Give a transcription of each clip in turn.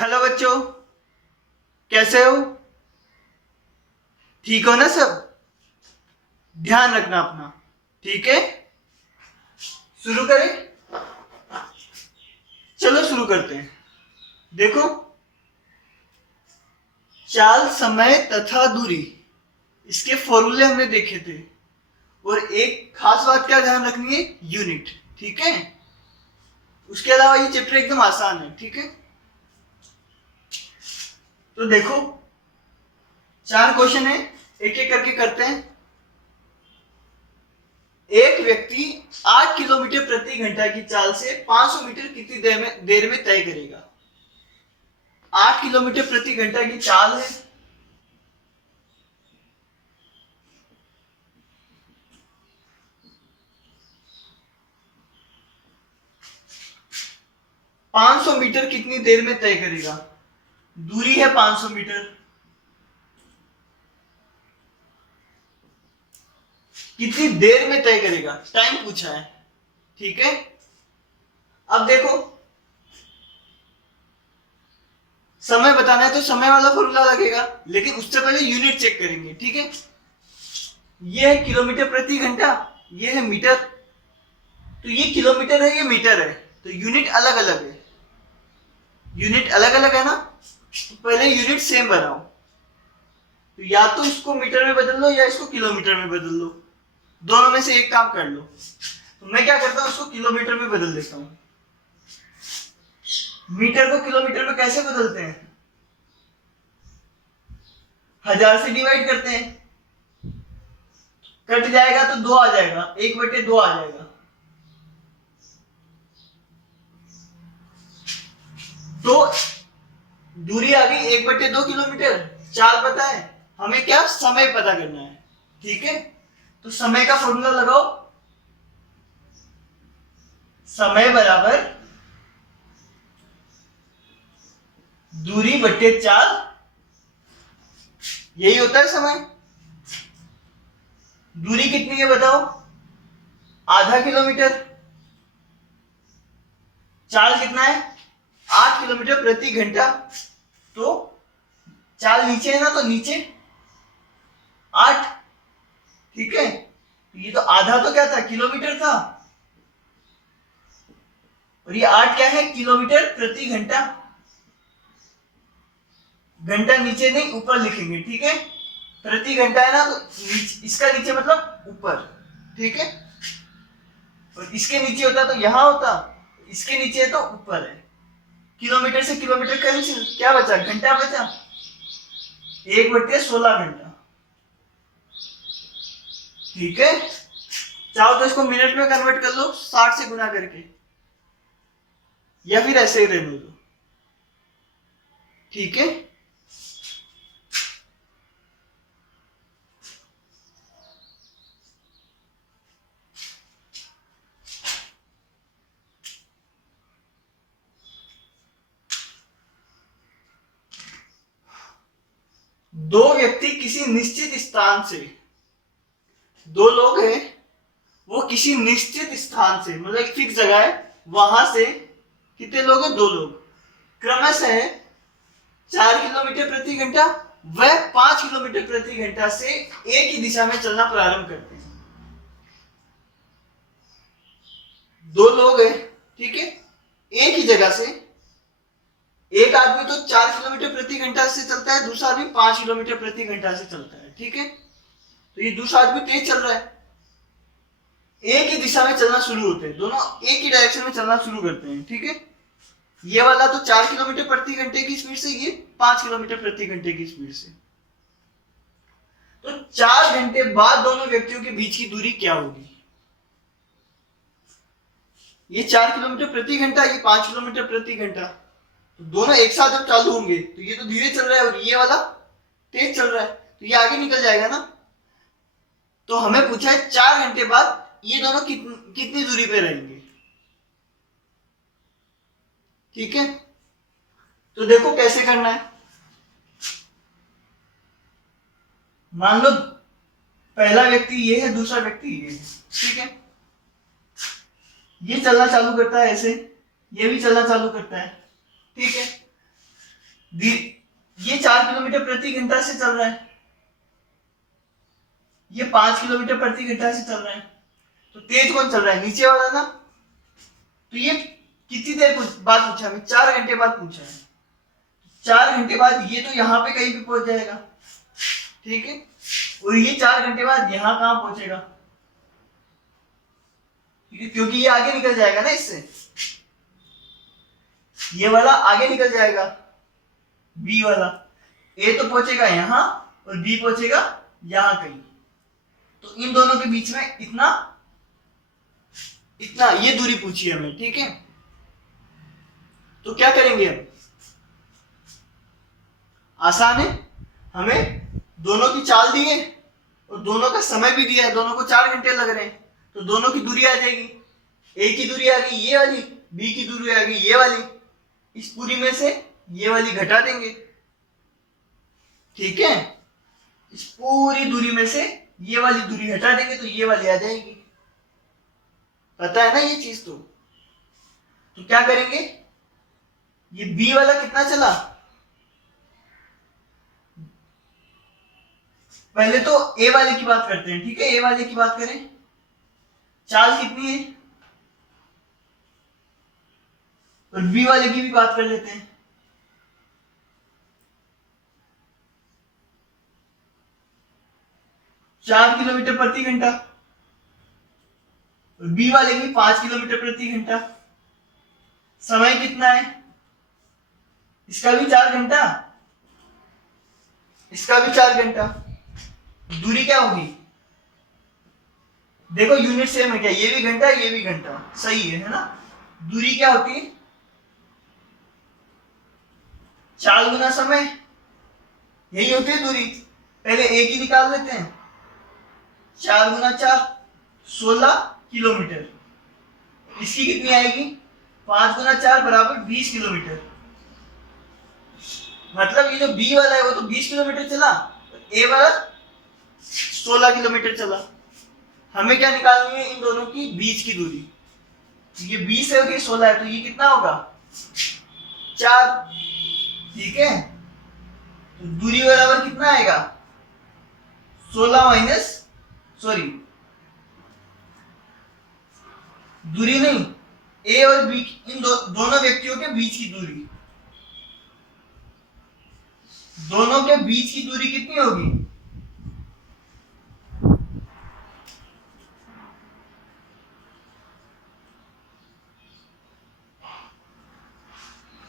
Hello बच्चों, कैसे हो? ठीक हो ना सब? ध्यान रखना अपना, ठीक है? शुरू करें? चलो शुरू करते हैं। देखो, चाल, समय तथा दूरी, इसके फॉर्मूले हमने देखे थे। और एक खास बात क्या ध्यान रखनी है? यूनिट, ठीक है? उसके अलावा ये चैप्टर एकदम आसान है, ठीक है? तो देखो, 4 क्वेश्चन है, एक एक करके करते हैं। एक व्यक्ति 8 किलोमीटर प्रति घंटा की चाल से 500 मीटर कितनी देर में तय करेगा? 8 किलोमीटर प्रति घंटा की चाल है, पांच सौ मीटर कितनी देर में तय करेगा? दूरी है 500 मीटर, कितनी देर में तय करेगा? टाइम पूछा है, ठीक है? अब देखो, समय बताना है तो समय वाला फॉर्मूला लगेगा, लेकिन उससे पहले यूनिट चेक करेंगे, ठीक है? ये है किलोमीटर प्रति घंटा, ये है मीटर। तो ये किलोमीटर है, ये मीटर है, तो यूनिट अलग अलग है। यूनिट अलग अलग है ना, तो पहले यूनिट सेम बनाओ। तो या तो इसको मीटर में बदल लो या इसको किलोमीटर में बदल लो, दोनों में से एक काम कर लो। तो मैं क्या करता हूं, उसको किलोमीटर में बदल देता हूं। मीटर को किलोमीटर में कैसे बदलते हैं? 1000 से डिवाइड करते हैं, कट जाएगा तो 2 आ जाएगा, 1/2 आ जाएगा। तो दूरी आ गई 1/2 किलोमीटर। चाल पता है, हमें क्या समय पता करना है, ठीक है? तो समय का फॉर्मूला लगाओ, समय बराबर दूरी बटे चाल, यही होता है समय। दूरी कितनी है बताओ? आधा किलोमीटर। चाल कितना है? 8 किलोमीटर प्रति घंटा। तो चाल नीचे है ना, तो नीचे 8, ठीक है? ये तो आधा तो क्या था? किलोमीटर था, और ये 8 क्या है? किलोमीटर प्रति घंटा। घंटा नीचे नहीं ऊपर लिखेंगे, ठीक है? प्रति घंटा है ना, तो इसका नीचे मतलब ऊपर, ठीक है? और इसके नीचे होता तो यहां होता, इसके नीचे है तो ऊपर है। किलोमीटर से किलोमीटर कैंसिल, क्या बचा? घंटा बचा। 1/16 घंटा, ठीक है? चाहो तो इसको मिनट में कन्वर्ट कर लो 60 से गुना करके, या फिर ऐसे ही रहने दो, ठीक है? दो व्यक्ति किसी निश्चित स्थान से, दो लोग हैं, वो किसी निश्चित स्थान से, मतलब एक फिक्स जगह है, वहां से कितने लोग हैं? 2 लोग, क्रमशः 4 किलोमीटर प्रति घंटा व 5 किलोमीटर प्रति घंटा से एक ही दिशा में चलना प्रारंभ करते हैं। 2 लोग हैं, ठीक है? एक ही जगह से, एक आदमी तो 4 किलोमीटर प्रति घंटा से चलता है, दूसरा आदमी 5 किलोमीटर प्रति घंटा से चलता है, ठीक है? तो ये दूसरा आदमी तेज चल रहा है, एक ही दिशा में चलना शुरू होते हैं, दोनों एक ही डायरेक्शन में चलना शुरू करते हैं, ठीक है? ये वाला तो 4 किलोमीटर प्रति घंटे की स्पीड से, ये 5 किलोमीटर प्रति घंटे की स्पीड से। तो 4 घंटे बाद दोनों व्यक्तियों के बीच की दूरी क्या होगी? ये 4 किलोमीटर प्रति घंटा, ये 5 किलोमीटर प्रति घंटा, तो दोनों एक साथ जब चालू होंगे तो ये तो धीरे चल रहा है और ये वाला तेज चल रहा है, तो ये आगे निकल जाएगा ना। तो हमें पूछा है 4 घंटे बाद ये दोनों कितनी दूरी पे रहेंगे, ठीक है? तो देखो कैसे करना है। मान लो पहला व्यक्ति ये है, दूसरा व्यक्ति ये है, ठीक है? ये चलना चालू करता है ऐसे, ये भी चलना चालू करता है, ठीक है? ये 4 किलोमीटर प्रति घंटा से चल रहा है, ये 5 किलोमीटर प्रति घंटा से चल रहा है, तो तेज कौन चल रहा है? नीचे वाला ना। तो ये कितनी देर बाद पूछा हमें? 4 घंटे बाद पूछा है। 4 घंटे बाद ये तो यहाँ पे कहीं भी पहुंच जाएगा, ठीक है, और ये 4 घंटे बाद यहाँ कहाँ पहुंचेगा? क्योंकि ये आगे निकल जाएगा ना इससे, ये वाला आगे निकल जाएगा, बी वाला। ए तो पहुंचेगा यहाँ और बी पहुंचेगा यहाँ कहीं, तो इन दोनों के बीच में इतना इतना ये दूरी पूछी है हमें, ठीक है। तो क्या करेंगे हम? आसान है, हमें दोनों की चाल दी है और दोनों का समय भी दिया है, दोनों को 4 घंटे लग रहे हैं, तो दोनों की दूरी आ जाएगी। ए की दूरी आ गई ये वाली, बी की दूरी आ गई ये वाली, इस पूरी में से ये वाली घटा देंगे, ठीक है। इस पूरी दूरी में से ये वाली दूरी हटा देंगे तो ये वाली आ जाएगी। पता है ना ये चीज? तो क्या करेंगे? ये बी वाला कितना चला? पहले तो ए वाले की बात करते हैं, ठीक है। ए वाले की बात करें, चाल कितनी है, और बी वाले की भी बात कर लेते हैं। चार किलोमीटर प्रति घंटा, और बी वाले की 5 किलोमीटर प्रति घंटा। समय कितना है? इसका भी 4 घंटा, इसका भी 4 घंटा। दूरी क्या होगी? देखो यूनिट सेम है क्या? ये भी घंटा, ये भी घंटा, सही है ना। दूरी क्या होती है? चाल गुना समय, यही होती है दूरी। पहले एक ही निकाल लेते हैं, 4 गुना 4 16 किलोमीटर। इसकी कितनी आएगी? 5 गुना 4 बराबर 20 किलोमीटर। मतलब ये जो बी वाला है वो तो 20 किलोमीटर चला, ए वाला 16 किलोमीटर चला। हमें क्या निकालनी है? इन दोनों की बीच की दूरी। ये 20 है और ये 16 है, तो ये कितना होगा? 4, ठीक है। तो दूरी बराबर कितना आएगा? 16 माइनस, सॉरी दूरी नहीं, ए और बी इन दोनों व्यक्तियों के बीच की दूरी, दोनों के बीच की दूरी कितनी होगी?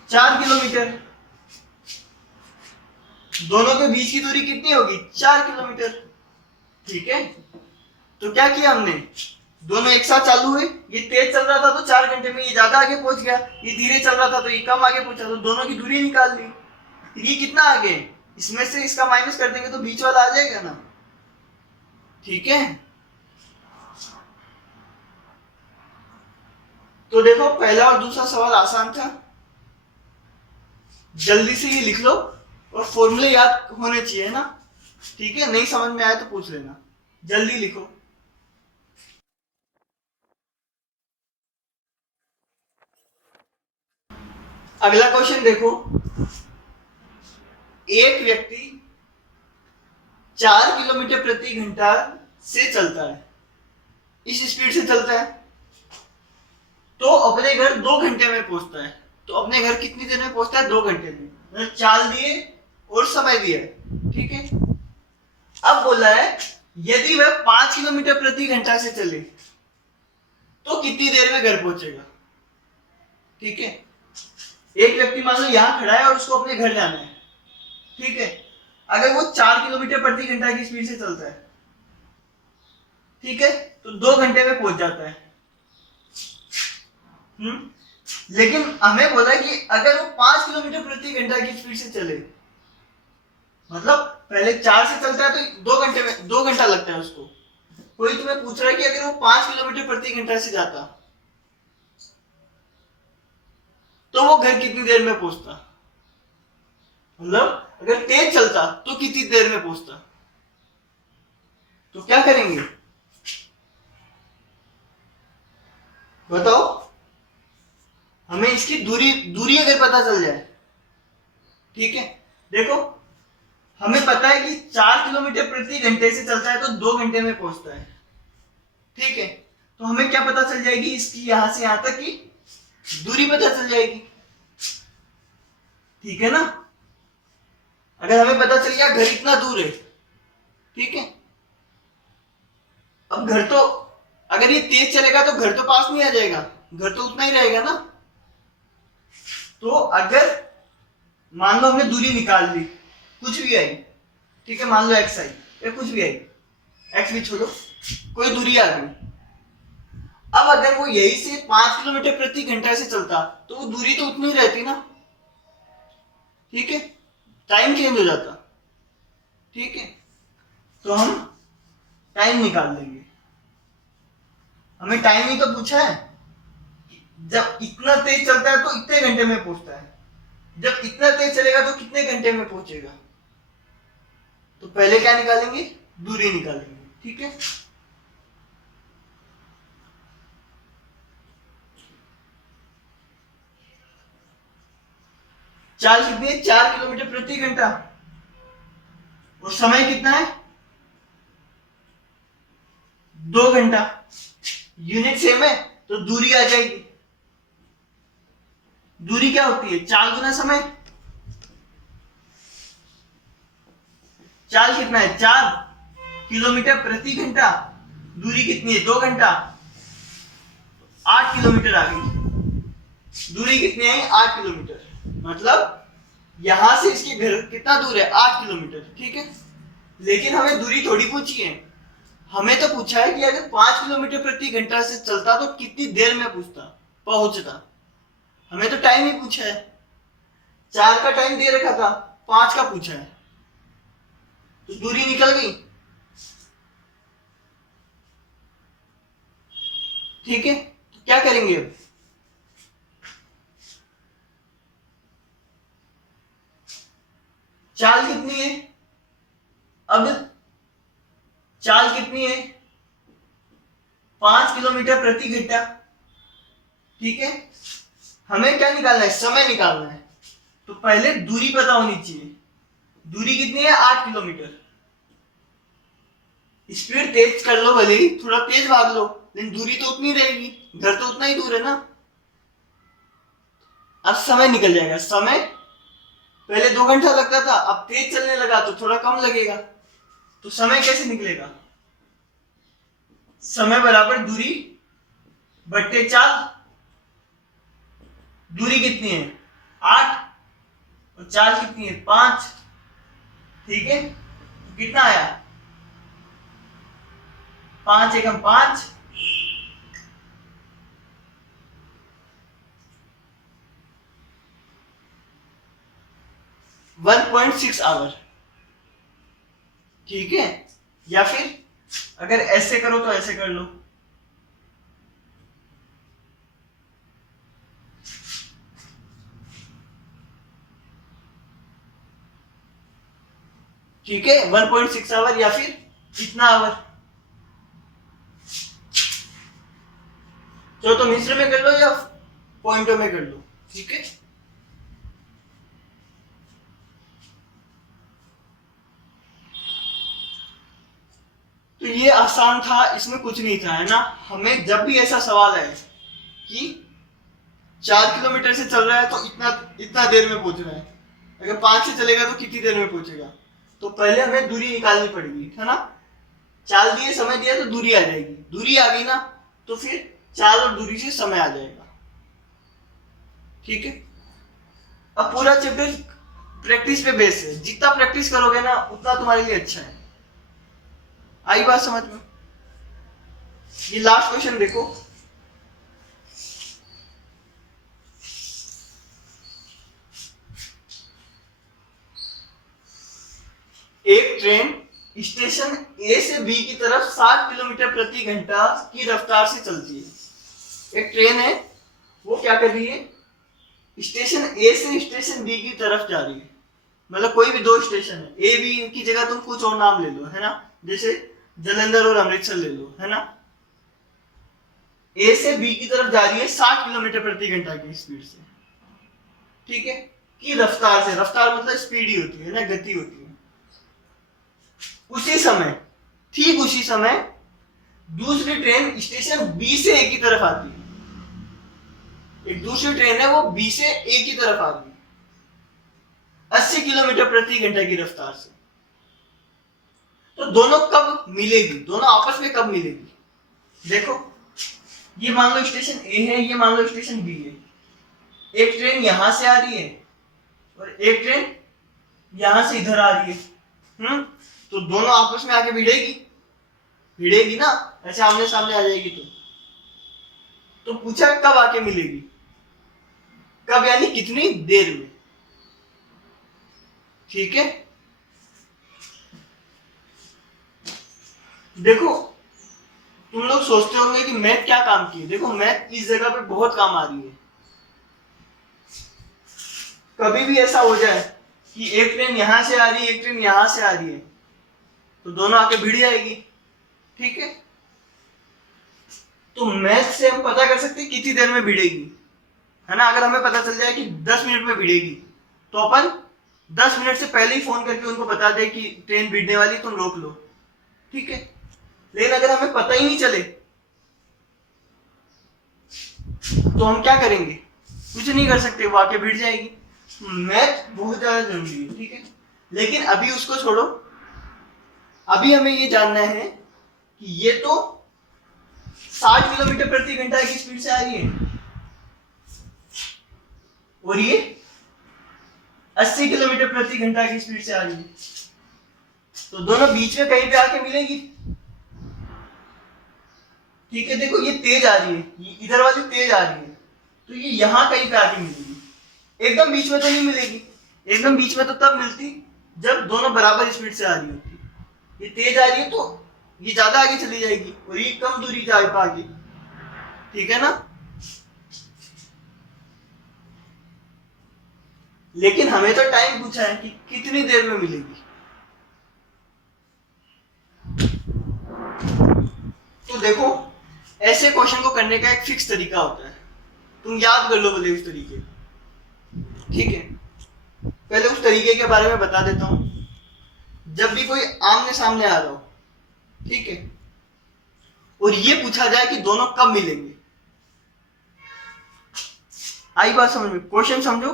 चार किलोमीटर। दोनों के बीच की दूरी कितनी होगी? 4 किलोमीटर, ठीक है। तो क्या किया हमने? दोनों एक साथ चालू हुए, ये तेज चल रहा था तो 4 घंटे में ये ज्यादा आगे पहुंच गया, ये धीरे चल रहा था तो ये कम आगे पहुंचा, तो दोनों की दूरी निकाल ली। ये कितना आगे? इसमें से इसका माइनस कर देंगे तो बीच वाला आ जाएगा ना, ठीक है। तो देखो पहला और दूसरा सवाल आसान था, जल्दी से ये लिख लो और फॉर्मूले याद होने चाहिए ना, ठीक है। नहीं समझ में आया तो पूछ लेना, जल्दी लिखो। अगला क्वेश्चन देखो, एक व्यक्ति 4 किलोमीटर प्रति घंटा से चलता है, इस स्पीड से चलता है, तो अपने घर 2 घंटे में पहुंचता है। तो अपने घर कितनी देर में पहुंचता है? 2 घंटे में। मतलब चाल दिए और समय दिया है, ठीक है। अब बोला है यदि वह 5 किलोमीटर प्रति घंटा से चले तो कितनी देर में घर पहुंचेगा, ठीक है। एक व्यक्ति मान लो यहां खड़ा है और उसको अपने घर जाना है, ठीक है। अगर वो 4 किलोमीटर प्रति घंटा की स्पीड से चलता है, ठीक है, तो 2 घंटे में पहुंच जाता है। लेकिन हमें बोला कि अगर वो 5 किलोमीटर प्रति घंटा की स्पीड से चले, मतलब पहले 4 से चलता है तो 2 घंटे में 2 घंटा लगता है उसको। कोई तुम्हें पूछ रहा है कि अगर वो 5 किलोमीटर प्रति घंटा से जाता तो वो घर कितनी देर में पहुंचता? मतलब अगर तेज चलता तो कितनी देर में पहुंचता? तो क्या करेंगे बताओ? हमें इसकी दूरी अगर पता चल जाए ठीक है, देखो हमें पता है कि 4 किलोमीटर प्रति घंटे से चलता है तो 2 घंटे में पहुंचता है। ठीक है, तो हमें क्या पता चल जाएगी इसकी यहां से यहां तक की दूरी पता चल जाएगी। ठीक है ना, अगर हमें पता चल गया घर इतना दूर है, ठीक है, अब घर तो अगर ये तेज चलेगा तो घर तो पास नहीं आ जाएगा, घर तो उतना ही रहेगा ना। तो अगर मान लो हमने दूरी निकाल ली, कुछ भी आई, ठीक है, मान लो एक्स आई या कुछ भी आई, एक्स भी छोड़ो, कोई दूरी आ गई। अब अगर वो यही से 5 किलोमीटर प्रति घंटा से चलता तो वो दूरी तो उतनी रहती ना। ठीक है, टाइम चेंज हो जाता। ठीक है, तो हम टाइम निकाल देंगे। हमें टाइम ही तो पूछा है, जब इतना तेज चलता है तो इतने घंटे में पहुंचता है, जब इतना तेज चलेगा तो कितने घंटे में पहुंचेगा। तो पहले क्या निकालेंगे, दूरी निकालेंगे। ठीक है, चाल कितनी है, 4 किलोमीटर प्रति घंटा, और समय कितना है, 2 घंटा। यूनिट सेम है तो दूरी आ जाएगी। दूरी क्या होती है, चाल गुना समय। चाल कितना है, 4 किलोमीटर प्रति घंटा, दूरी कितनी है, 2 घंटा, 8 किलोमीटर आ गई। दूरी कितनी आई, 8 किलोमीटर। मतलब यहां से इसके घर कितना दूर है, 8 किलोमीटर। ठीक है, लेकिन हमें दूरी थोड़ी पूछी है, हमें तो पूछा है कि अगर 5 किलोमीटर प्रति घंटा से चलता तो कितनी देर में पहुंचता। हमें तो टाइम ही पूछा है, 4 का टाइम दे रखा था, 5 का पूछा है, तो दूरी निकल गई। ठीक है, तो क्या करेंगे अब, चाल कितनी है, अब चाल कितनी है, 5 किलोमीटर प्रति घंटा। ठीक है, हमें क्या निकालना है, समय निकालना है। तो पहले दूरी पता होनी चाहिए, दूरी कितनी है, 8 किलोमीटर। स्पीड तेज कर लो, भले ही थोड़ा तेज भाग लो, लेकिन दूरी तो उतनी रहेगी, घर तो उतना ही दूर है ना। अब समय निकल जाएगा, समय पहले 2 घंटा लगता था, अब तेज चलने लगा तो थोड़ा कम लगेगा। तो समय कैसे निकलेगा, समय बराबर दूरी बट्टे चाल। दूरी कितनी है, 8, और चाल कितनी है, 5। ठीक है, तो कितना आया, 5 एकम 5, 1.6 आवर। ठीक है, या फिर अगर ऐसे करो तो ऐसे कर लो, ठीक है, 1.6 आवर या फिर कितना आवर, तो मिश्र में कर लो या पॉइंटों में कर लो। ठीक है, तो ये आसान था, इसमें कुछ नहीं था, है ना। हमें जब भी ऐसा सवाल है कि 4 किलोमीटर से चल रहा है तो इतना देर में पहुंच रहा है, अगर 5 से चलेगा तो कितनी देर में पहुंचेगा, तो पहले हमें दूरी निकालनी पड़ेगी, है ना। चाल दिए, समय दिया तो दूरी आ जाएगी, दूरी आ गई ना तो फिर चाल और दूरी से समय आ जाएगा। ठीक है, अब पूरा चैप्टर प्रैक्टिस पे बेस है, जितना प्रैक्टिस करोगे ना उतना तुम्हारे लिए अच्छा है। आई बात समझ में। ये लास्ट क्वेश्चन देखो, एक ट्रेन स्टेशन ए से बी की तरफ 60 किलोमीटर प्रति घंटा की रफ्तार से चलती है। एक ट्रेन है, वो क्या कर रही है, स्टेशन ए से स्टेशन बी की तरफ जा रही है। मतलब कोई भी 2 स्टेशन है, ए बी की जगह तुम कुछ और नाम ले लो, है ना, जैसे जालंधर और अमृतसर ले लो, है ना। ए से बी की तरफ जा रही है 60 किलोमीटर प्रति घंटा की स्पीड से। ठीक है, की रफ्तार से, रफ्तार मतलब स्पीड ही होती है ना, गति होती है, उसी समय, ठीक उसी समय दूसरी ट्रेन स्टेशन बी से ए की तरफ आती है। एक दूसरी ट्रेन है वो बी से ए की तरफ आ रही है 80 किलोमीटर प्रति घंटा की रफ्तार से। तो दोनों कब मिलेगी, दोनों आपस में कब मिलेगी? देखो, ये मान लो स्टेशन ए है, ये मान लो स्टेशन बी है। एक ट्रेन यहां से आ रही है और एक ट्रेन यहां से इधर आ रही है। तो दोनों आपस में आके भिड़ेगी, भिड़ेगी ना, ऐसे आमने सामने आ जाएगी। तो पूछा कब आके मिलेगी, कब यानी कितनी देर में, ठीक है। देखो, तुम लोग सोचते होंगे कि मैथ क्या काम की है। देखो, मैथ इस जगह पे बहुत काम आ रही है। कभी भी ऐसा हो जाए कि एक ट्रेन यहां से आ रही है, एक ट्रेन यहां से आ रही है, तो दोनों आके भिड़ जाएगी, ठीक है। तो मैथ से हम पता कर सकते हैं कितनी देर में भिड़ेगी, है ना। अगर हमें पता चल जाए कि 10 मिनट में भिड़ेगी, तो अपन 10 मिनट से पहले ही फोन करके उनको बता दे कि ट्रेन भिड़ने वाली, तुम रोक लो, ठीक है। लेकिन अगर हमें पता ही नहीं चले तो हम क्या करेंगे? कुछ नहीं कर सकते, वो आके भिड़ जाएगी। मैथ बहुत ज्यादा जरूरी है, ठीक है। लेकिन अभी उसको छोड़ो, अभी हमें ये जानना है कि ये तो 60 किलोमीटर प्रति घंटा की स्पीड से आ रही है और ये 80 किलोमीटर प्रति घंटा की स्पीड से आ रही है। तो दोनों बीच में कहीं पे आके मिलेगी, ठीक है। देखो, ये तेज आ रही है, ये इधर वाली तेज आ रही है, तो ये यहां कहीं पे आके मिलेगी। एकदम बीच में तो नहीं मिलेगी, एकदम बीच में तो तब मिलती जब दोनों बराबर स्पीड से आ रही होती। ये तेज आ रही है तो ये ज्यादा आगे चली जाएगी और ये कम दूरी जा पाएगी, ठीक है ना। लेकिन हमें तो टाइम पूछा है कि कितनी देर में मिलेगी। तो देखो, ऐसे क्वेश्चन को करने का एक फिक्स तरीका होता है, तुम याद कर लो बोले उस तरीके, ठीक है। पहले उस तरीके के बारे में बता देता हूं। जब भी कोई आमने सामने आ रहा हो, ठीक है, और ये पूछा जाए कि दोनों कब मिलेंगे, आई बात समझ में? क्वेश्चन समझो,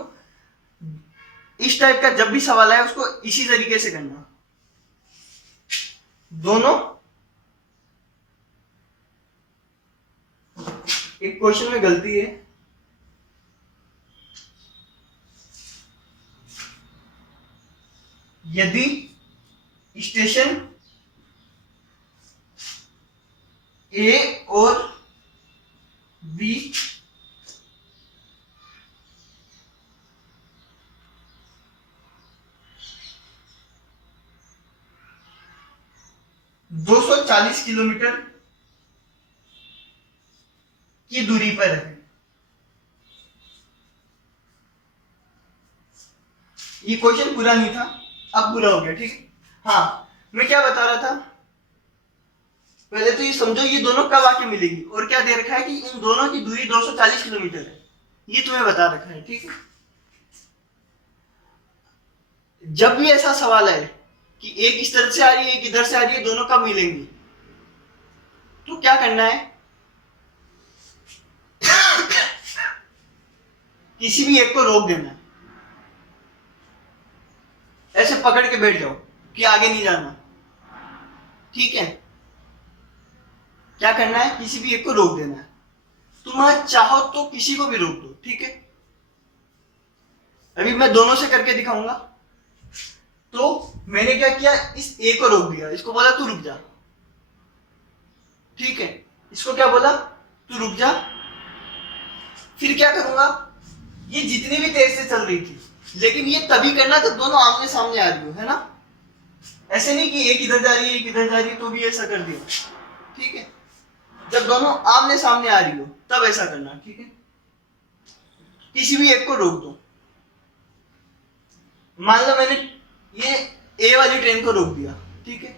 इस टाइप का जब भी सवाल आए उसको इसी तरीके से करना। दोनों, एक क्वेश्चन में गलती है, यदि स्टेशन ए और बी दो 240 किलोमीटर की दूरी पर है। ये क्वेश्चन पूरा नहीं था, अब पूरा हो गया, ठीक है। हाँ, मैं क्या बता रहा था, पहले तो ये समझो ये दोनों कब आके मिलेगी, और क्या दे रखा है कि इन दोनों की दूरी 240 किलोमीटर है, ये तुम्हें बता रखा है, ठीक है। जब भी ऐसा सवाल है कि एक इस तरफ से आ रही है, एक इधर से आ रही है, दोनों कब मिलेंगी, तो क्या करना है, किसी भी एक को रोक देना है, ऐसे पकड़ के बैठ जाओ कि आगे नहीं जाना, ठीक है। क्या करना है, किसी भी एक को रोक देना है। तुम चाहो तो किसी को भी रोक दो, ठीक है। अभी मैं दोनों से करके दिखाऊंगा। तो मैंने क्या किया, इस ए को रोक दिया, इसको बोला तू रुक जा, ठीक है। इसको क्या बोला, तू रुक जा। फिर क्या करूंगा, ये जितनी भी तेज से चल रही थी, लेकिन ये तभी करना जब दोनों आमने सामने आ रही हो, है ना। ऐसे नहीं कि एक इधर जा रही है एक इधर जा रही है तो भी ऐसा कर दिया, ठीक है। जब दोनों आमने सामने आ रही हो तब ऐसा करना, ठीक है। किसी भी एक को रोक दो। मान लो मैंने ये ए वाली ट्रेन को रोक दिया, ठीक है।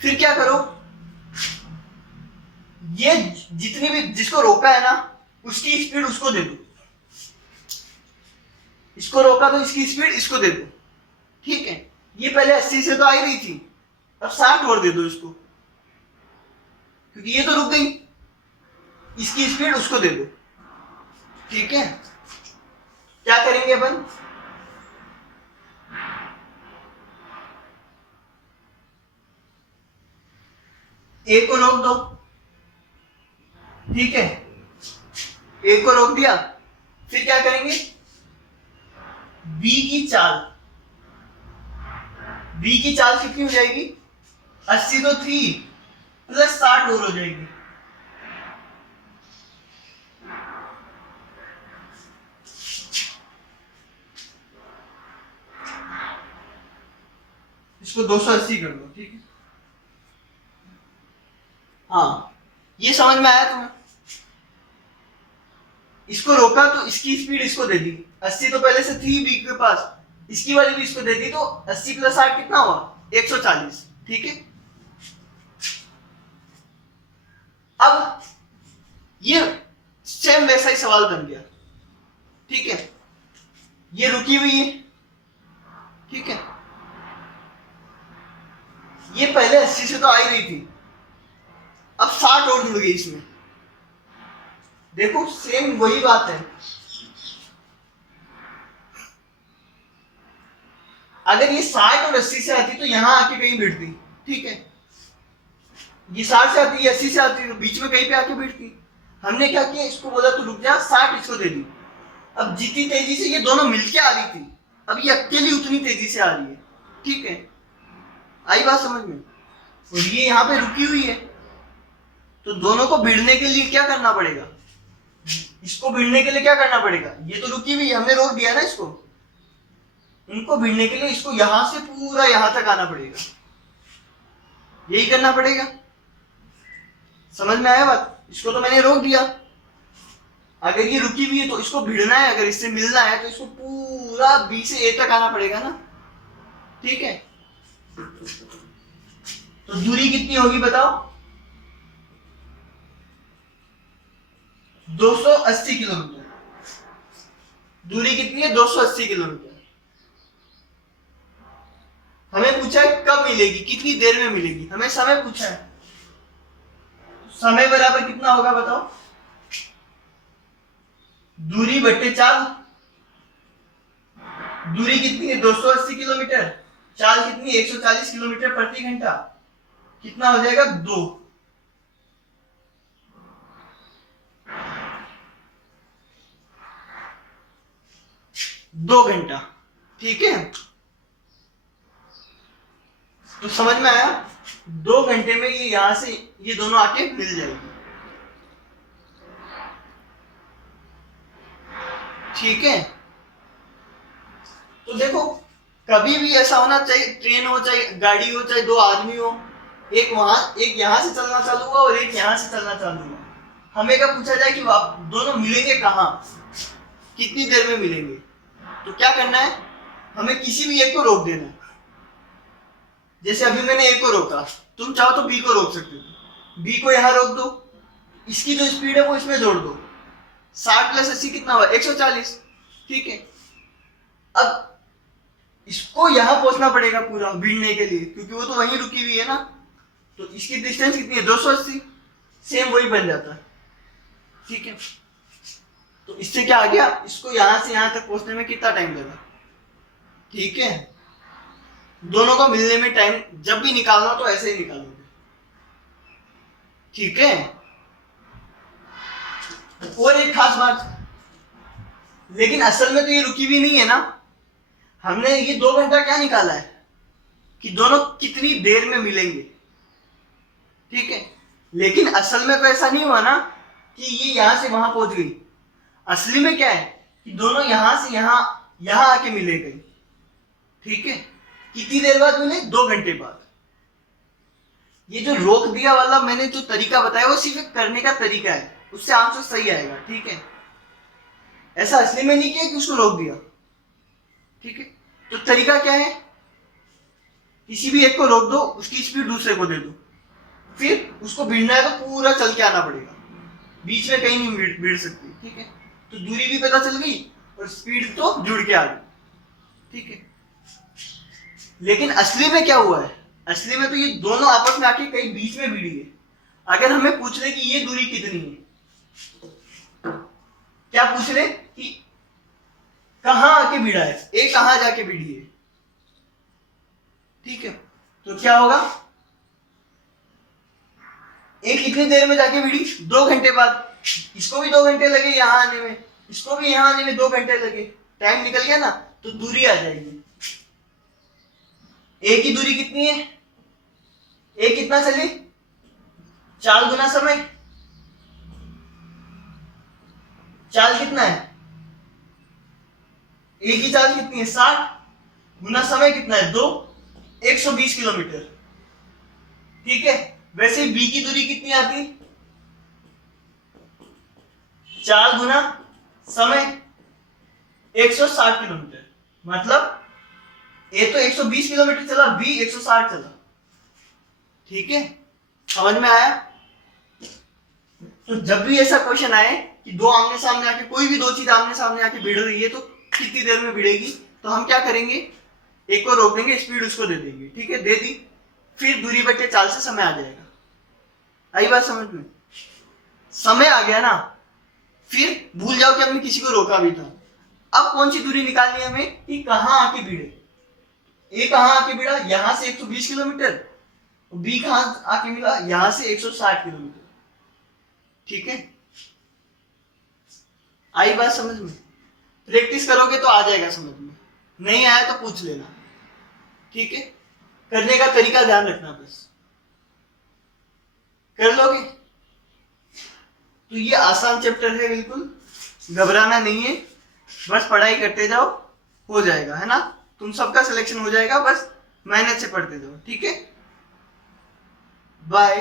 फिर क्या करो, ये जितनी भी जिसको रोका है ना, उसकी स्पीड उसको दे दो, इसको रोका तो इसकी स्पीड इसको दे दो, ठीक है। ये पहले 80 से तो आ ही रही थी, अब 60 और दे दो इसको, क्योंकि ये तो रुक गई। इसकी स्पीड उसको दे दो, ठीक है। क्या करेंगे अपन, ए को रोक दो, ठीक है। ए को रोक दिया, फिर क्या करेंगे, बी की चाल, बी की चाल कितनी हो जाएगी, 80 तो थी प्लस 60 और हो जाएगी। इसको 280 कर दो, ठीक है। हाँ, ये समझ में आया तुम्हें। इसको रोका तो इसकी स्पीड इसको दे दी, 80 तो पहले से थी बी के पास, इसकी वाली भी इसको दे दी, तो 80 प्लस 60 कितना हुआ, 140, ठीक है। अब ये सेम वैसा ही सवाल बन गया, ठीक है। ये रुकी हुई है, ठीक है। ये पहले 80 से तो आ ही रही थी, अब 60 और जुड़ गई इसमें। देखो सेम वही बात है। अगर ये 60 और 80 से आती तो यहां आके कहीं बैठती, ठीक है। ये 60 से आती, 80 से आती तो बीच में कहीं पे आके बैठती। हमने क्या किया, इसको बोला तो रुक जा, 60 इसको दे दी। अब जितनी तेजी से ये दोनों मिलके आ रही थी, अब ये अकेली उतनी तेजी से आ रही है, ठीक है। आई बात समझ में। और ये यहाँ पे रुकी हुई है, तो दोनों को भिड़ने के लिए क्या करना पड़ेगा, इसको भिड़ने के लिए क्या करना पड़ेगा, ये तो रुकी हुई है, हमने रोक दिया ना इसको। इनको भिड़ने के लिए इसको यहां से पूरा यहां तक आना पड़ेगा, यही करना पड़ेगा। समझ में आया बात। इसको तो मैंने रोक दिया, अगर ये रुकी हुई है तो इसको भिड़ना है, अगर इससे मिलना है तो इसको पूरा बी से ए तक आना पड़ेगा ना, ठीक है। तो दूरी कितनी होगी बताओ, 280 किलोमीटर। दूरी कितनी है, 280 किलोमीटर। हमें पूछा है कब मिलेगी, कितनी देर में मिलेगी, हमें समय पूछा है। समय बराबर कितना होगा बताओ, दूरी बट्टे चाल। दूरी कितनी है, 280 किलोमीटर, चाल कितनी, 140 किलोमीटर प्रति घंटा, कितना हो जाएगा, 2 घंटा, ठीक है। तो समझ में आया, 2 घंटे में ये यहां से ये दोनों आके मिल जाएगी, ठीक है। तो देखो कभी भी ऐसा होना चाहिए, ट्रेन हो चाहे गाड़ी हो चाहे दो आदमी हो, एक वहां एक यहां से चलना चालू हुआ और एक यहां से चलना चालू हुआ, हमें क्या पूछा जाए कि दोनों मिलेंगे कहाँ, कितनी देर में मिलेंगे। तो क्या करना है, हमें किसी भी एक को रोक देना है। जैसे अभी मैंने ए को रोका, तुम चाहो तो बी को रोक सकते हो, बी को यहां रोक दो, इसकी जो स्पीड है वो इसमें जोड़ दो, 60 प्लस 80 कितना हुआ, 140, ठीक है। अब इसको यहां पहुंचना पड़ेगा पूरा भिड़ने के लिए, क्योंकि वो तो वहीं रुकी हुई है ना, तो इसकी डिस्टेंस कितनी है, 280, सेम वही बन जाता है, ठीक है। तो इससे क्या आ गया, इसको यहां से यहां तक पहुंचने में कितना टाइम लगा, ठीक है। दोनों को मिलने में टाइम जब भी निकालना तो ऐसे ही निकालोगे, ठीक है। और एक खास बात, लेकिन असल में तो ये रुकी भी नहीं है ना, हमने ये 2 घंटा क्या निकाला है कि दोनों कितनी देर में मिलेंगे, ठीक है। लेकिन असल में तो ऐसा नहीं हुआ ना कि ये यहां से वहां पहुंच गई, असली में क्या है कि दोनों यहां से यहां आके मिलेंगे, ठीक है। कितनी देर बाद मिले, 2 घंटे बाद। ये जो रोक दिया वाला मैंने जो तरीका बताया वो सिर्फ करने का तरीका है, उससे आंसर सही आएगा, ठीक है। ऐसा असली में नहीं किया कि उसको रोक दिया, ठीक है। तो तरीका क्या है, किसी भी एक को रोक दो, उसकी स्पीड दूसरे को दे दो, फिर उसको भिड़ना है तो पूरा चल के आना पड़ेगा, बीच में कहीं नहीं भिड़ सकती, ठीक है। तो दूरी भी पता चल गई और स्पीड तो जुड़ के आ गई, ठीक है। लेकिन असली में क्या हुआ है, असली में तो ये दोनों आपस में आके कहीं बीच में भिड़ी है। अगर हमें पूछ ले कि ये दूरी कितनी है, क्या पूछ ले कि कहां आके भिड़ा है, ए कहां जाके भिड़ी है, ठीक है। तो क्या होगा, ए कितनी देर में जाके भिड़ी, 2 घंटे बाद। इसको भी 2 घंटे लगे यहां आने में, इसको भी यहां आने में 2 घंटे लगे, टाइम निकल गया ना, तो दूरी आ जाएगी। ए की दूरी कितनी है, ए कितना चली, 4 गुना समय। चाल कितना है, ए की चाल कितनी है 60, गुना समय कितना है 2, 120 किलोमीटर, ठीक है। वैसे बी की दूरी कितनी आती, 4 गुना समय 160 किलोमीटर, मतलब ए तो 120 किलोमीटर चला, बी 160 चला, ठीक है। समझ में आया। तो जब भी ऐसा क्वेश्चन आए कि दो आमने सामने आके, कोई भी दो चीज आमने सामने आके भिड़ रही है तो कितनी देर में भिड़ेगी, तो हम क्या करेंगे, एक को रोक देंगे, स्पीड उसको दे देंगे, ठीक है। दे दी, फिर दूरी बटे चाल से समय आ जाएगा। आई बात समझ में, समय आ गया ना, फिर भूल जाओ कि हमने किसी को रोका भी था। अब कौन सी दूरी निकालनी है हमें कि कहां आके भिड़े, ए कहां आके भिड़ा, यहां से 120 किलोमीटर, बी कहां आके मिला, यहां से 160 किलोमीटर, ठीक है। आई बात समझ में, प्रैक्टिस करोगे तो आ जाएगा समझ में, नहीं आया तो पूछ लेना, ठीक है। करने का तरीका ध्यान रखना, बस कर लोगे। तो ये आसान चैप्टर है, बिल्कुल घबराना नहीं है, बस पढ़ाई करते जाओ, हो जाएगा, है ना। तुम सबका सिलेक्शन हो जाएगा, बस मेहनत से पढ़ते जाओ, ठीक है। बाय।